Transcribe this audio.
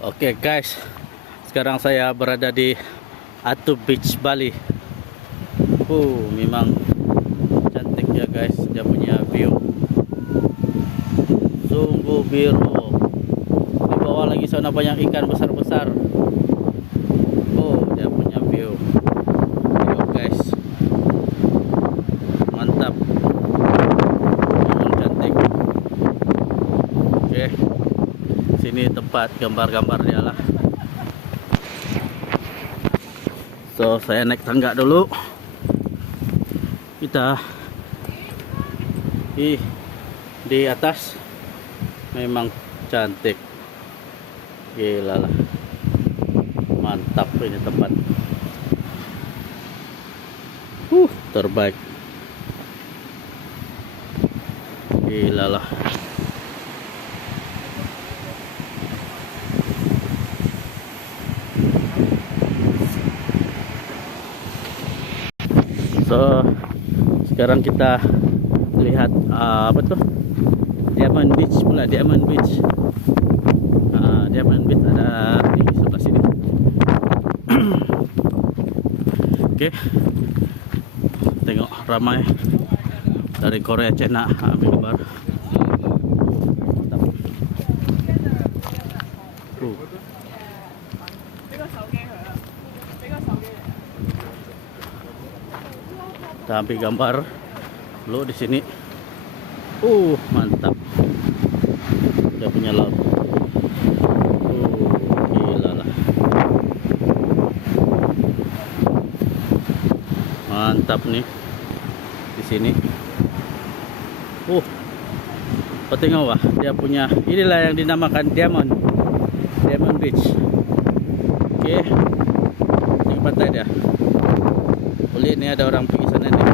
Oke guys, sekarang saya berada di Atu Beach Bali. Memang cantik ya guys, dia punya view. Sungguh biru. Di bawah lagi sana banyak ikan besar-besar. Dia punya view. Guys, mantap. Memang cantik. Oke. Sini tempat gambar-gambar dia lah. So saya naik tangga dulu. Kita di atas memang cantik. Gila lah. Mantap ini tempat. Terbaik. Gila lah. So sekarang kita lihat apa tuh, Diamond Beach pula. Diamond Beach Diamond Beach ada di sebelah sini. Oke, tengok ramai dari Korea, China ambil gambar. Kita ambil gambar dulu di sini. Mantap. Dia punya laut. Gila lah. Mantap nih di sini. Tengok wah, dia punya, inilah yang dinamakan Diamond Beach. Oke. Ini pantai dia. Boleh, ini ada orang pergi sana nih.